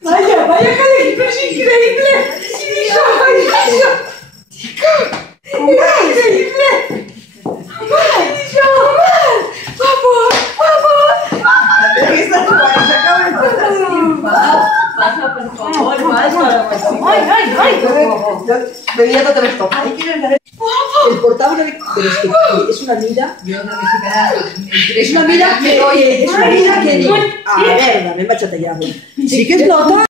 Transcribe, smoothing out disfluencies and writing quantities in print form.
Vaya Caleb, es increíble. Chica, increíble. Pasa, por favor, pasa. Bebía todo esto. El portable es una vida. Es una vida que, oye, es una vida que... A ver, dame, báchate ya. Sí que es nota.